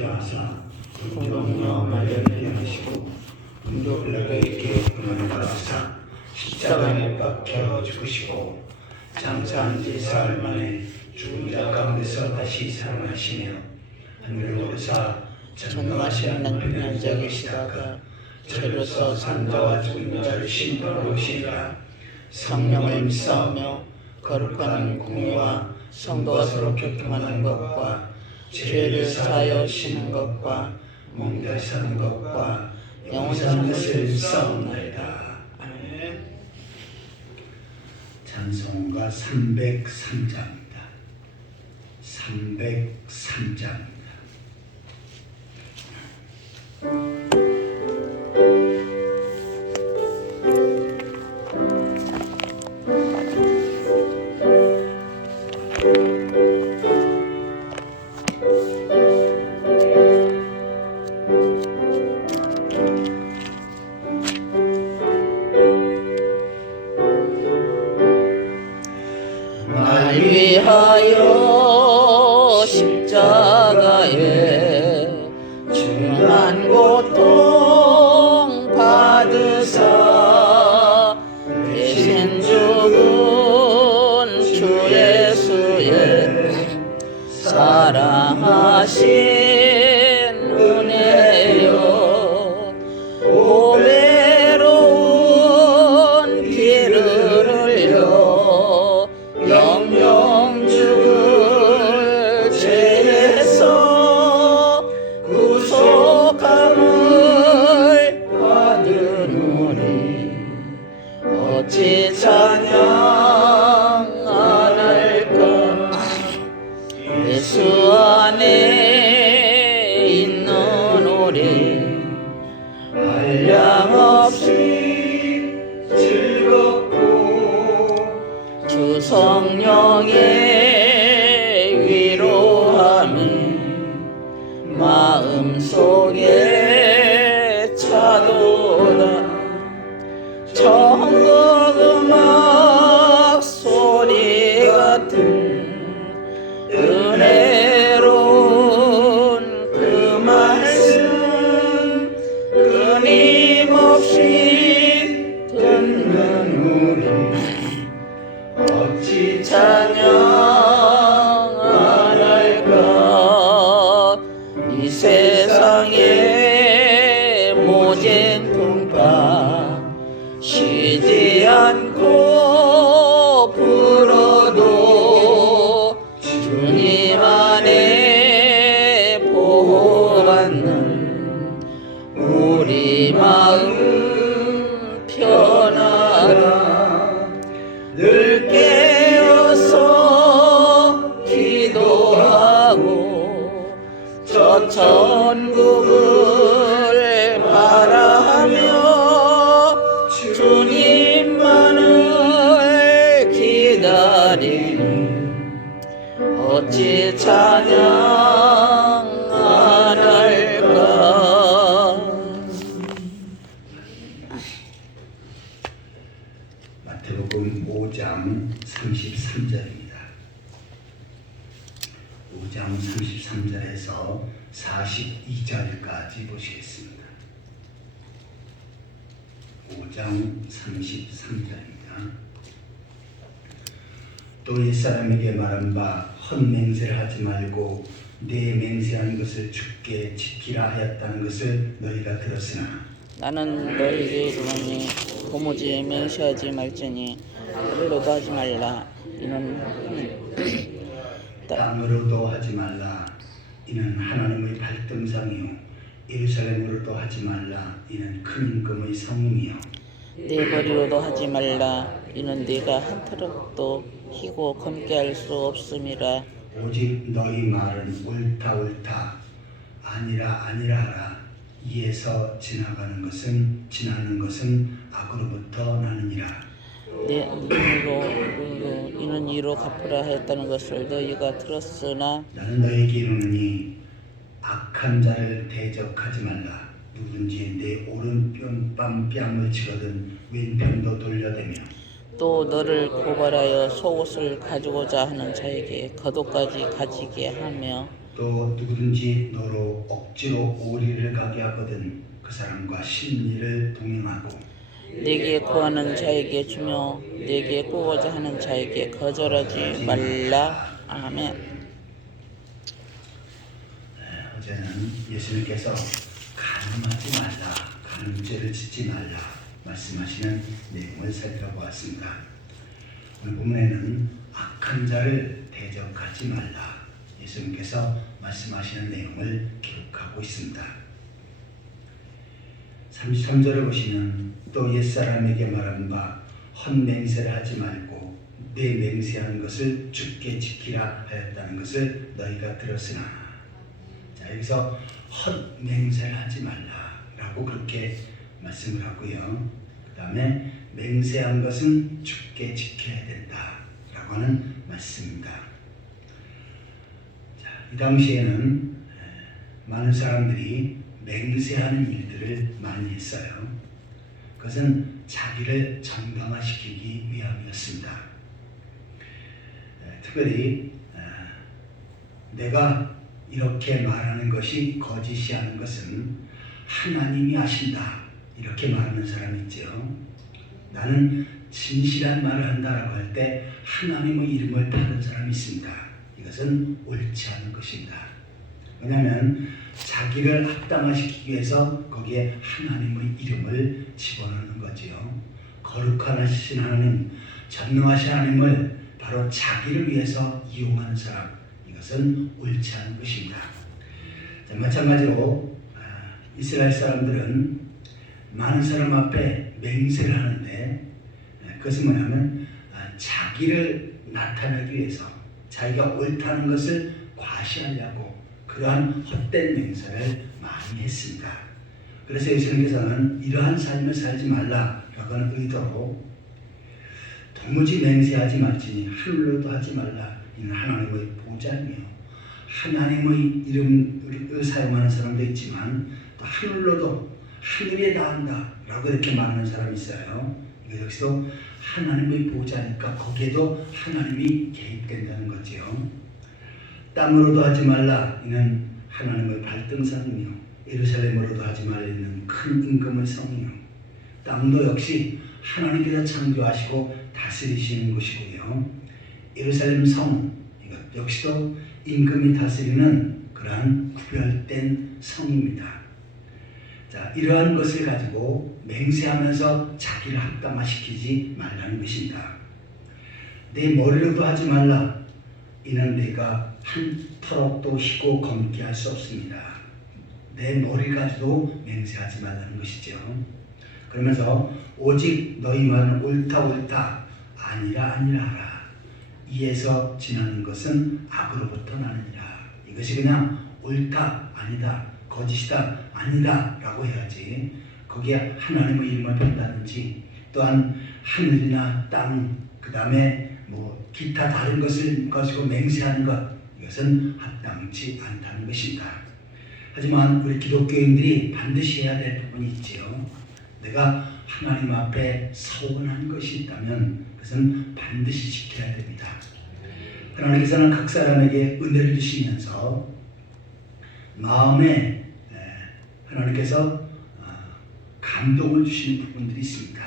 하사 공동여 마리아를 위하시고 금도 빌라도에게 금을 받으사 십자가에 못 박혀 죽으시고 장사한 지 사흘 만에 죽은 자 가운데서 다시 살아나시며 하늘로 오르사 전능하신 하나님 앉아 계시다가 저로서 산자와 죽은 자를 심판하러 오시리라. 성령을 믿사오며 거룩한 공의와 성도가 서로 교통하는 것과 죄를 사하여 쉬는 것과 몸들 사는 것과 영원 사는 것을 믿사옵나이다. 아멘. 찬송가 303장입니다. 303장입니다. 날 위하여 십자가에 중한 고통 받으사 대신 죽은 주 예수의 사랑하신 은혜여 오배로운 피를 흘려 영영 죽을 죄에서 구속함을 받은 우리 어찌 찬양 안 할까. 예수 안에 있는 우리 한량없이 즐겁고 주 성령의 위로함이 마음속에 차도다. 천국 음악 소리 같은 은혜로운 그 말씀 끊임없이 듣는 우리 어찌 찬양 안 할까. 이 세상의 모진 풍파 쉬지 않고 불어도 주님 안에 보호받는 우리 마음 편하다. 늘 깨어서 기도하고 저 천국을 바라며 주님만을 기다리니 어찌 찬양 안 할까. 마태복음 5장 33절입니다. 5장 33절에서 42절까지 보시겠습니다. 5장 33절입니다. 또 옛사람에게 말한 바 헛맹세를 하지 말고 내 맹세한 것을 주께 지키라 하였다는 것을 너희가 들었으나 나는 너희에게 이르노니 도무지 맹세하지 말지니 그리로도 하지 말라. 이는 땅으로도 하지 말라. 이는 하나님의 발등상이요 예루살렘으로도 하지 말라. 이는 큰 임금의 성이며 내 머리로도 하지 말라. 이는 네가 한 트럭도 희고 검게 할 수 없음이라. 오직 너희 말은 옳다 옳다 아니라 아니라 하라. 이에서 지나는 것은 악으로부터 나느니라. 내 눈으로 이는 이로 갚으라 하였다는 것을 너희가 들었으나 나는 너희에게 이르노니 악한 자를 대적하지 말라. 누구든지 내 오른편 뺨을 치거든 왼편도 돌려대며 또 너를 고발하여 속옷을 가지고자 하는 자에게 겉옷까지 가지게 하며 또 누구든지 너로 억지로 오리를 가게 하거든 그 사람과 심리를 동행하고 내게 구하는 자에게 주며 내게 구하고자 하는 자에게 거절하지 말라. 아멘. 어제는 예수님께서 간음하지 말라, 간음죄를 짓지 말라 말씀하시는 내용을 살펴보았습니다. 오늘 본문에는 악한 자를 대적하지 말라 예수님께서 말씀하시는 내용을 기록하고 있습니다. 33절을 보시면 또 옛사람에게 말한 바 헛맹세를 하지 말고 내 맹세한 것을 주께 지키라 하였다는 것을 너희가 들었으나, 자 여기서 헛맹세를 하지 말라라고 그렇게 말씀을 하고요. 그 다음에 맹세한 것은 주께 지켜야 된다라고 하는 말씀입니다. 자, 이 당시에는 많은 사람들이 맹세하는 일들을 많이 했어요. 그것은 자기를 정당화시키기 위함이었습니다. 특별히 내가 이렇게 말하는 것이 거짓이 하는 것은 하나님이 아신다 이렇게 말하는 사람이 있죠. 나는 진실한 말을 한다라고 할 때 하나님의 이름을 다른 사람이 있습니다. 이것은 옳지 않은 것입니다. 왜냐하면 자기를 합당화시키기 위해서 거기에 하나님의 이름을 집어넣는 거지요. 거룩하신 하나님, 전능하신 하나님을 바로 자기를 위해서 이용하는 사람, 이것은 옳지 않은 것입니다. 자, 마찬가지로 이스라엘 사람들은 많은 사람 앞에 맹세를 하는데 그것은 뭐냐면 자기를 나타내기 위해서 자기가 옳다는 것을 과시하려고 그러한 헛된 맹세를 많이 했습니다. 그래서 예수님께서는 이러한 삶을 살지 말라라고 하는 의도로 도무지 맹세하지 말지니 하늘로도 하지 말라. 이는 하나님의 보장이요. 하나님의 이름을 사용하는 사람도 있지만 또 하늘로도 하늘에 닿는다 라고 이렇게 말하는 사람이 있어요. 이거 역시도 하나님의 보좌니까 거기에도 하나님이 개입된다는 거지요. 땅으로도 하지 말라. 이는 하나님의 발등상이요. 예루살렘으로도 하지 말라. 이는 큰 임금의 성이요. 땅도 역시 하나님께서 창조하시고 다스리시는 것이고요. 예루살렘 성 이것 역시도 임금이 다스리는 그러한 구별된 성입니다. 자, 이러한 것을 가지고 맹세하면서 자기를 합당화시키지 말라는 것입니다. 내 머리로도 하지 말라. 이는 내가 한터럭도 희고 검게 할 수 없습니다. 내 머리 가지고 맹세하지 말라는 것이죠. 그러면서 오직 너희 말은 옳다 옳다 아니라 아니라 하라. 이에서 지나는 것은 악으로부터 나느니라. 이것이 그냥 옳다 아니다 거짓이다 아니다 라고 해야지 거기에 하나님의 이름을 뺀다든지 또한 하늘이나 땅 그 다음에 뭐 기타 다른 것을 가지고 맹세하는 것 이것은 합당치 않다는 것입니다. 하지만 우리 기독교인들이 반드시 해야 될 부분이 있지요. 내가 하나님 앞에 서원한 것이 있다면 그것은 반드시 지켜야 됩니다. 하나님께서는 각 사람에게 은혜를 주시면서 마음에 하나님께서 감동을 주시는 부분들이 있습니다.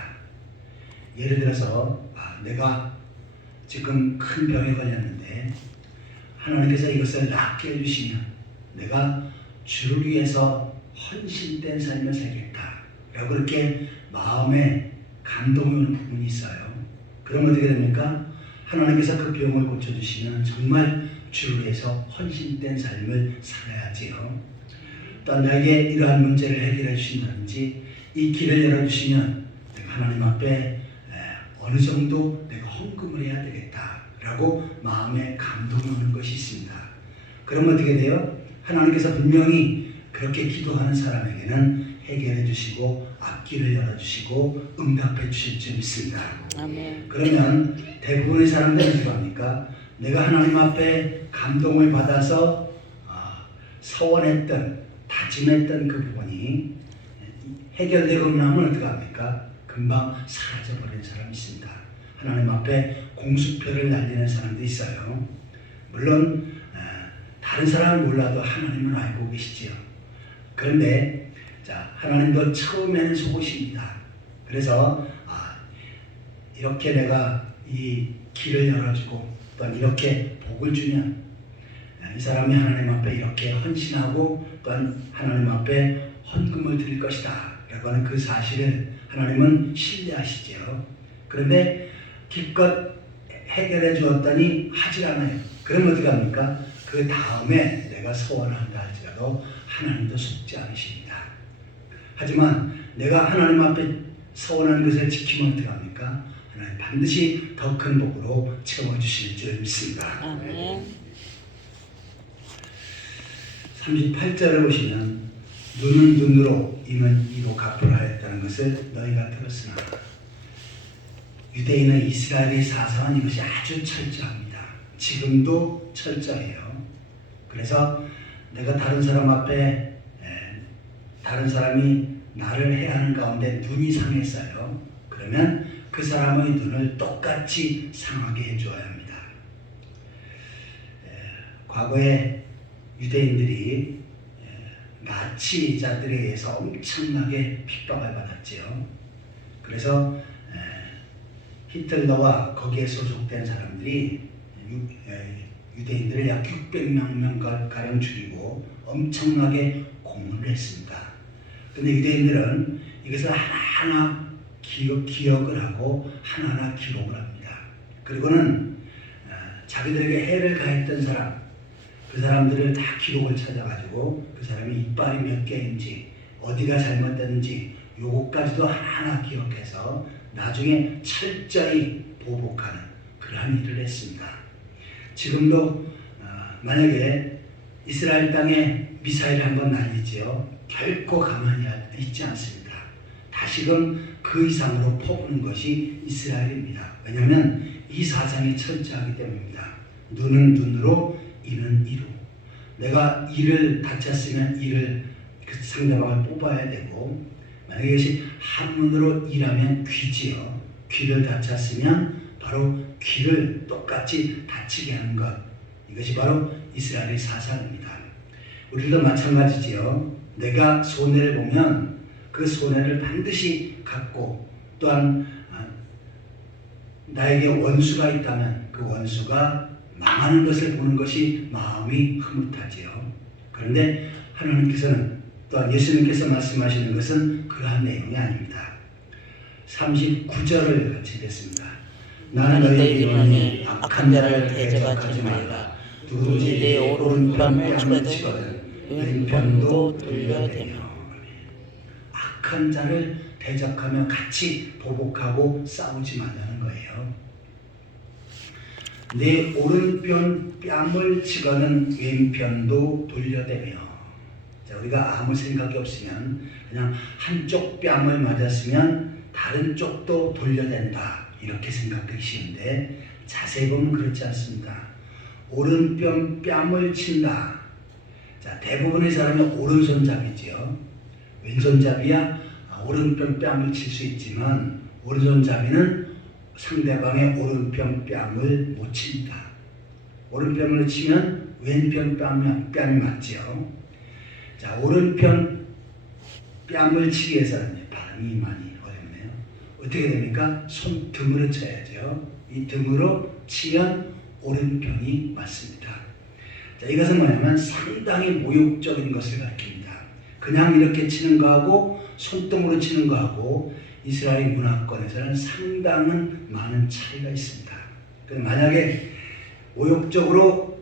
예를 들어서 내가 지금 큰 병에 걸렸는데 하나님께서 이것을 낫게 해주시면 내가 주를 위해서 헌신된 삶을 살겠다 라고 그렇게 마음에 감동이 오는 부분이 있어요. 그러면 어떻게 됩니까? 하나님께서 그 병을 고쳐주시면 정말 주를 위해서 헌신된 삶을 살아야지요. 또 나에게 이러한 문제를 해결해 주신다든지 이 길을 열어주시면 내가 하나님 앞에 어느 정도 내가 헌금을 해야 되겠다라고 마음에 감동이 오는 것이 있습니다. 그러면 어떻게 돼요? 하나님께서 분명히 그렇게 기도하는 사람에게는 해결해 주시고 앞길을 열어주시고 응답해 주실 줄 믿습니다. 아멘. 그러면 대부분의 사람들은 어떻게 합니까? 내가 하나님 앞에 감동을 받아서 서원했던 다짐했던 그 부분이 해결되고 나면 어떻게 합니까? 금방 사라져버리는 사람이 있습니다. 하나님 앞에 공수표를 날리는 사람도 있어요. 물론 다른 사람은 몰라도 하나님은 알고 계시지요. 그런데 자, 하나님도 처음에는 속으십니다. 그래서 이렇게 내가 이 길을 열어주고 또한 이렇게 복을 주면 이 사람이 하나님 앞에 이렇게 헌신하고 또한 하나님 앞에 헌금을 드릴 것이다 라고 하는 그 사실을 하나님은 신뢰하시죠. 그런데 기껏 해결해 주었더니 하질 않아요. 그럼 어떻게 합니까? 그 다음에 내가 소원한다 할지라도 하나님도 속지 않으십니다. 하지만 내가 하나님 앞에 소원한 것을 지키면 어떻게 합니까? 하나님 반드시 더 큰 복으로 채워주실 줄 믿습니다. 아멘. 38절에 보시면 눈은 눈으로 이는 이로 갚으라 하였다는 것을 너희가 들었으나 유대인의 이스라엘의 사상은 이것이 아주 철저합니다. 지금도 철저해요. 그래서 내가 다른 사람 앞에 다른 사람이 나를 해하는 가운데 눈이 상했어요. 그러면 그 사람의 눈을 똑같이 상하게 해줘야 합니다. 과거에 유대인들이 나치자들에 의해서 엄청나게 핍박을 받았지요. 그래서 히틀러와 거기에 소속된 사람들이 유대인들을 약 600명 가량 죽이고 엄청나게 고문을 했습니다. 그런데 유대인들은 이것을 하나하나 기억을 하고 하나하나 기록을 합니다. 그리고는 자기들에게 해를 가했던 사람, 그 사람들을 다 기록을 찾아가지고 그 사람이 이빨이 몇 개인지 어디가 잘못됐는지 요것까지도 하나하나 기억해서 나중에 철저히 보복하는 그러한 일을 했습니다. 지금도 만약에 이스라엘 땅에 미사일 한번 날리지요. 결코 가만히 있지 않습니다. 다시금 그 이상으로 퍼부는 것이 이스라엘입니다. 왜냐하면 이 사상이 철저하기 때문입니다. 눈은 눈으로 이는 이로. 내가 이를 다쳤으면 이를 그 상대방을 뽑아야 되고 만약에 이것이 한눈으로 이라면 귀지요. 귀를 다쳤으면 바로 귀를 똑같이 다치게 하는 것. 이것이 바로 이스라엘의 사상입니다. 우리도 마찬가지지요. 내가 손해를 보면 그 손해를 반드시 갚고 또한 나에게 원수가 있다면 그 원수가 망하는 것을 보는 것이 마음이 흐뭇하지요. 그런데 하나님께서는 또한 예수님께서 말씀하시는 것은 그러한 내용이 아닙니다. 39절을 같이 읽겠습니다. 나는 너희에게 이르노니 악한 자를 대적하지 말라. 누구든지 내 오른편을 치거든 왼편도 돌려대며. 악한 자를 대적하며 같이 보복하고 싸우지 말라는 거예요. 내 오른편 뺨을 치거든 왼편도 돌려대며. 자, 우리가 아무 생각이 없으면 그냥 한쪽 뺨을 맞았으면 다른 쪽도 돌려댄다 이렇게 생각하기 쉬운데 자세히 보면 그렇지 않습니다. 오른편 뺨을 친다. 자, 대부분의 사람이 오른손잡이지요. 왼손잡이야 오른편 뺨을 칠 수 있지만 오른손잡이는 상대방의 오른편 뺨을 못 칩니다. 오른편으로 치면 왼편 뺨이 맞죠. 자, 오른편 뺨을 치기 위해서는 발음이 많이 어렵네요. 어떻게 됩니까? 손 등으로 쳐야죠. 이 등으로 치면 오른편이 맞습니다. 자, 이것은 뭐냐면 상당히 모욕적인 것을 가리킵니다. 그냥 이렇게 치는 거하고 손등으로 치는 거하고 이스라엘 문화권에서는 상당한 많은 차이가 있습니다. 만약에 모욕적으로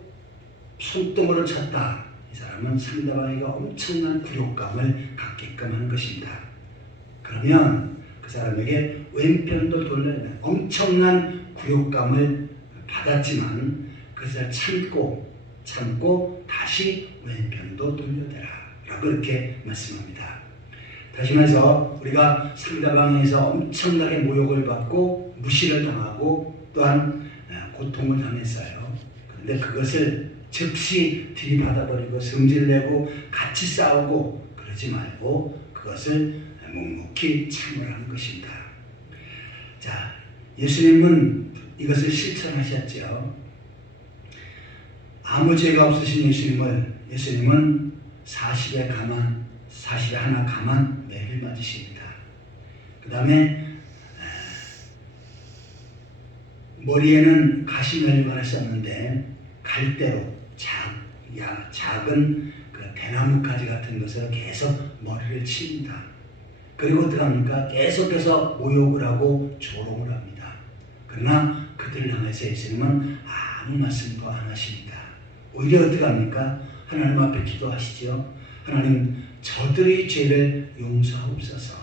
손등으로 쳤다. 이 사람은 상대방에게 엄청난 굴욕감을 갖게끔 하는 것입니다. 그러면 그 사람에게 왼편도 돌려내면 엄청난 굴욕감을 받았지만 그것을 참고 다시 왼편도 돌려대라 라고 이렇게 말씀합니다. 다시 말해서 우리가 상대방에서 엄청나게 모욕을 받고 무시를 당하고 또한 고통을 당했어요. 그런데 그것을 즉시 들이받아버리고 성질내고 같이 싸우고 그러지 말고 그것을 묵묵히 참으라는 것입니다. 자, 예수님은 이것을 실천하셨죠. 아무 죄가 없으신 예수님은 40에 하나 가만 매를 맞으십니다. 그 다음에 머리에는 가시면류관을 썼는데 갈대로 작은 그 대나무 가지 같은 것으로 계속 머리를 칩니다. 그리고 어떻게 합니까? 계속해서 모욕을 하고 조롱을 합니다. 그러나 그들을 향해서 예수님은 아무 말씀도 안 하십니다. 오히려 어떻게 합니까? 하나님 앞에 기도하시죠. 하나님, 저들의 죄를 용서하옵소서.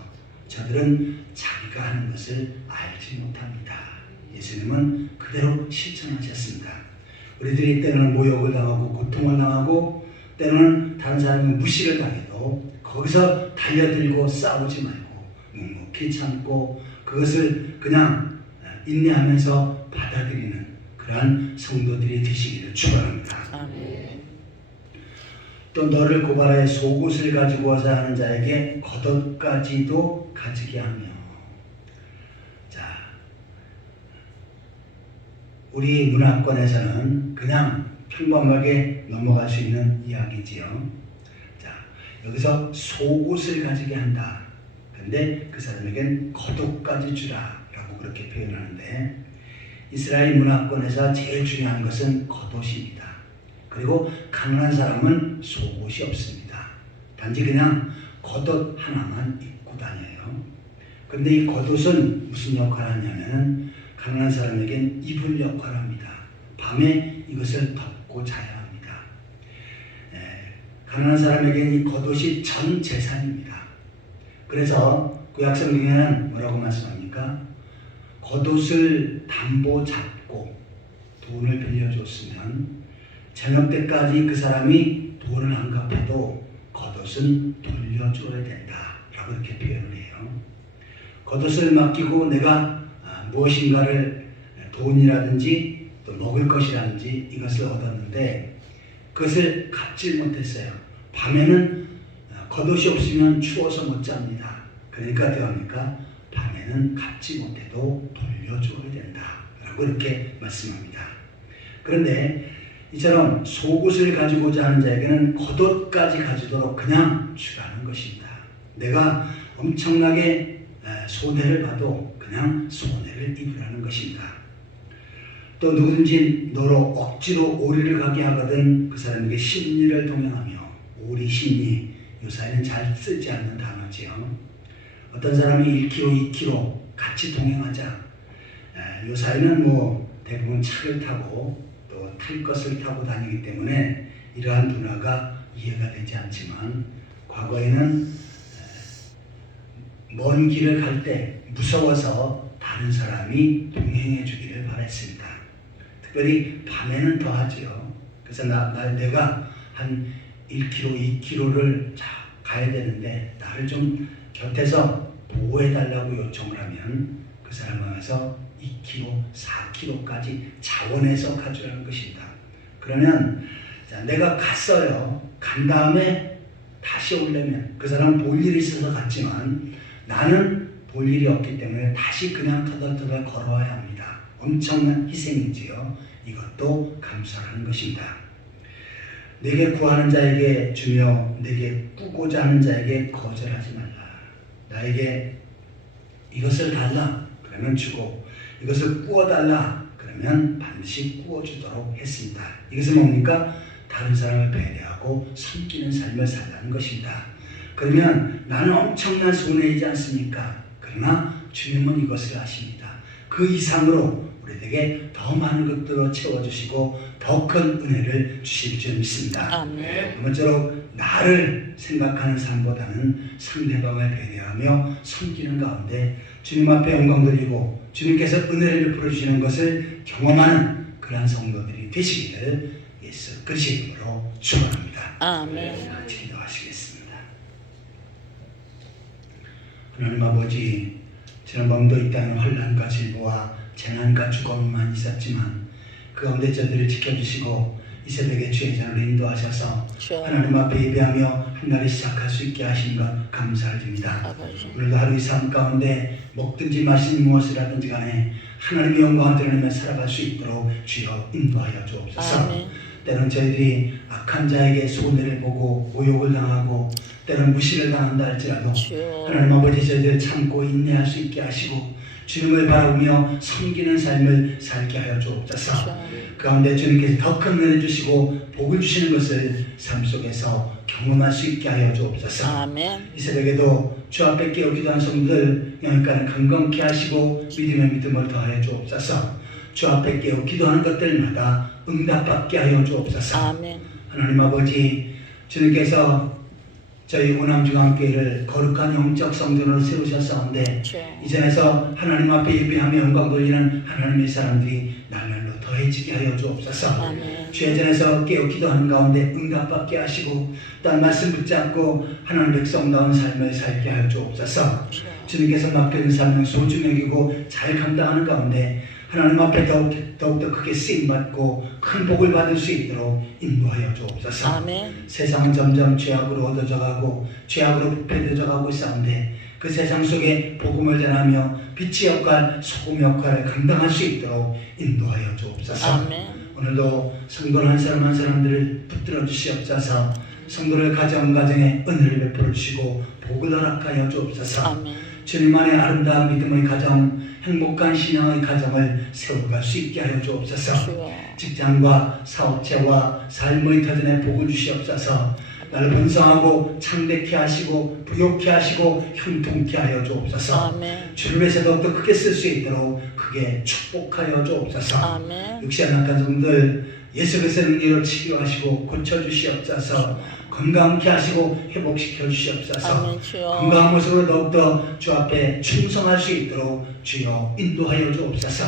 저들은 자기가 하는 것을 알지 못합니다. 예수님은 그대로 실천하셨습니다. 우리들이 때로는 모욕을 당하고 고통을 당하고 때로는 다른 사람이 무시를 당해도 거기서 달려들고 싸우지 말고 묵묵히 참고 그것을 그냥 인내하면서 받아들이는 그러한 성도들이 되시기를 축원합니다. 아멘. 또 너를 고발하여 속옷을 가지고자 하는 자에게 겉옷까지도 가지게 하며. 자, 우리 문화권에서는 그냥 평범하게 넘어갈 수 있는 이야기지요. 자, 여기서 속옷을 가지게 한다. 근데 그 사람에겐 겉옷까지 주라 라고 그렇게 표현하는데, 이스라엘 문화권에서 제일 중요한 것은 겉옷입니다. 그리고 가난한 사람은 속옷이 없습니다. 단지 그냥 겉옷 하나만 입고 다녀요. 그런데 이 겉옷은 무슨 역할을 하냐면 가난한 사람에겐 이불 역할을 합니다. 밤에 이것을 덮고 자야 합니다. 가난한 사람에겐 이 겉옷이 전 재산입니다. 그래서 구약성경에는 뭐라고 말씀합니까? 겉옷을 담보 잡고 돈을 빌려줬으면 저녁 때까지 그 사람이 돈을 안 갚아도 겉옷은 돌려줘야 된다 라고 이렇게 표현을 해요. 겉옷을 맡기고 내가 무엇인가를 돈이라든지 또 먹을 것이라든지 이것을 얻었는데 그것을 갚지 못했어요. 밤에는 겉옷이 없으면 추워서 못 잡니다. 그러니까 어떻게 합니까? 밤에는 갚지 못해도 돌려줘야 된다 라고 이렇게 말씀합니다. 그런데 이처럼 속옷을 가지고자 하는 자에게는 겉옷까지 가지도록 그냥 주라는 것입니다. 내가 엄청나게 손해를 봐도 그냥 손해를 입으라는 것입니다. 또 누구든지 너로 억지로 오리를 가게 하거든 그 사람에게 심리를 동행하며. 오리, 심리, 요사이는 잘 쓰지 않는 단어지요. 어떤 사람이 1km, 2km 같이 동행하자. 요사이는 대부분 차를 타고 또 탈 것을 타고 다니기 때문에 이러한 문화가 이해가 되지 않지만, 과거에는 먼 길을 갈 때 무서워서 다른 사람이 동행해 주기를 바랬습니다. 특별히 밤에는 더 하지요. 그래서 내가 한 1km, 2km를 가야 되는데 나를 좀 곁에서 보호해 달라고 요청을 하면 그 사람 앞에서 2km, 4km까지 자원해서 가져가는 것입니다. 그러면 내가 갔어요. 간 다음에 다시 오려면 그 사람은 볼 일이 있어서 갔지만 나는 볼 일이 없기 때문에 다시 그냥 터덜터덜 걸어와야 합니다. 엄청난 희생이지요. 이것도 감사하는 것입니다. 내게 구하는 자에게 주며 내게 꾸고자 하는 자에게 거절하지 말라. 나에게 이것을 달라 그러면 주고 이것을 꾸어달라 그러면 반드시 꾸어주도록 했습니다. 이것은 뭡니까? 다른 사람을 배려하고 섬기는 삶을 살라는 것입니다. 그러면 나는 엄청난 손해이지 않습니까? 그러나 주님은 이것을 아십니다. 그 이상으로 우리에게 더 많은 것들로 채워주시고 더 큰 은혜를 주실 줄 믿습니다. 아무쪼록 나를 생각하는 삶보다는 상대방을 배려하며 섬기는 가운데 주님 앞에 영광 돌리고 주님께서 은혜를 베풀어주시는 것을 경험하는 그러한 성도들이 되시기를 예수 그리스도의 이름으로 축원합니다. 아멘. 같이 기도하시겠습니다. 하나님 아버지, 지난밤도 이 땅에 환난과 질보와 재난과 죽음만 있었지만 그 가운데 저들을 지켜주시고 이 새벽에 주의 자를 인도하셔서 하나님 앞에 예배하며 한 날을 시작할 수 있게 하신 것 감사를 드립니다. 오늘도 하루 이 삶 가운데 먹든지 마시는 무엇이라든지 간에 하나님의 영광을 드러내며 살아갈 수 있도록 주여 인도하여 주옵소서. 때로는 저희들이 악한 자에게 손해를 보고 모욕을 당하고 때로는 무시를 당한다 할지라도 주여 하나님 아버지 저희들 참고 인내할 수 있게 하시고 주님을 바라보며 섬기는 삶을 살게 하여 주옵소서. 주여 그 가운데 주님께서 더 큰 은혜 주시고 복을 주시는 것을 삶 속에서 경험할 수 있게 하여 주옵소서. 아멘. 이 새벽에도 주 앞에 깨어 기도하는 성도들 영혼가는 건강케 하시고 믿음의 믿음을 더하여 주옵소서. 주 앞에 깨어 기도하는 것들마다 응답받게 하여 주옵소서. 아멘. 하나님 아버지 주님께서 저희 호남중앙교회를 거룩한 영적 성전으로 세우셨사온데 주여 이전에서 하나님 앞에 예배하며 영광 돌리는 하나님의 사람들이 날날로 더해지게 하여 주옵소서. 아멘. 주의 전에서 깨어 기도하는 가운데 응답받게 하시고 또한 말씀 붙잡고 하나님 백성다운 삶을 살게 하여 주옵소서. 주여 주님께서 맡겨진 사명 소중히 여기고 잘 감당하는 가운데 하나님 앞에 더욱더 크게 쓰임받고 큰 복을 받을 수 있도록 인도하여 주옵소서. 아멘. 세상은 점점 죄악으로 얻어져 가고 죄악으로 부패되어져 가고 있사온데 그 세상 속에 복음을 전하며 빛의 역할, 소금의 역할을 감당할 수 있도록 인도하여 주옵소서. 아멘. 오늘도 성도 한 사람 한 사람들을 붙들어 주시옵소서. 성도를 가정에 은혜를 베풀어 주시고 복을 허락하여 주옵소서. 아멘. 주님 안에 아름다운 믿음의 가정, 행복한 신앙의 가정을 세워갈 수 있게 하여 주옵소서. 주여 직장과 사업체와 삶의 터전에 복을 주시옵소서. 나를 번성하고 창대케 하시고 부욕케 하시고 형통케 하여 주옵소서. 아멘. 주를 위해서 더욱더 크게 쓸 수 있도록 크게 축복하여 주옵소서. 아멘. 육신 약한 종들 예수 그리스도의 능력으로 치료하시고 고쳐주시옵소서. 건강케 하시고 회복시켜 주시옵소서. 아멘. 주여 건강한 모습으로 더욱더 주 앞에 충성할 수 있도록 주여 인도하여 주옵소서.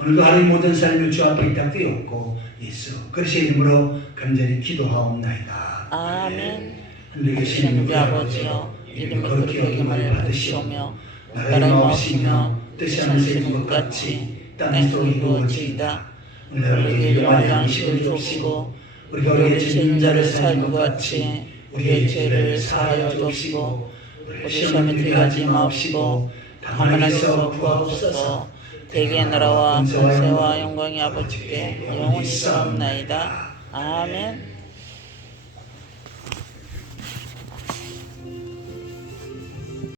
오늘도 하루의 모든 삶을 주 앞에 위탁드렸고 예수 그리스도의 이름으로 간절히 기도하옵나이다. 아멘. 하늘에 계신 하나님 우리 아버지여 이름을 거룩히 여김을 받으시오며 나라의 마옵시며 뜻이 하늘에서 이룬 것 같이 땅에서도 이루어지이다. 오늘 우리에게 일용할 양식을 주옵시고 우리가 우리의 죄인자를 사하는 것 같이 우리의 죄를 사하여 주옵시고 우리 시험에 들게 하지 마옵시고 다만 하나님께서 구하옵소서. 대개 나라와 권세와 영광이 아버지께 영원히 있사옵나이다. 아멘.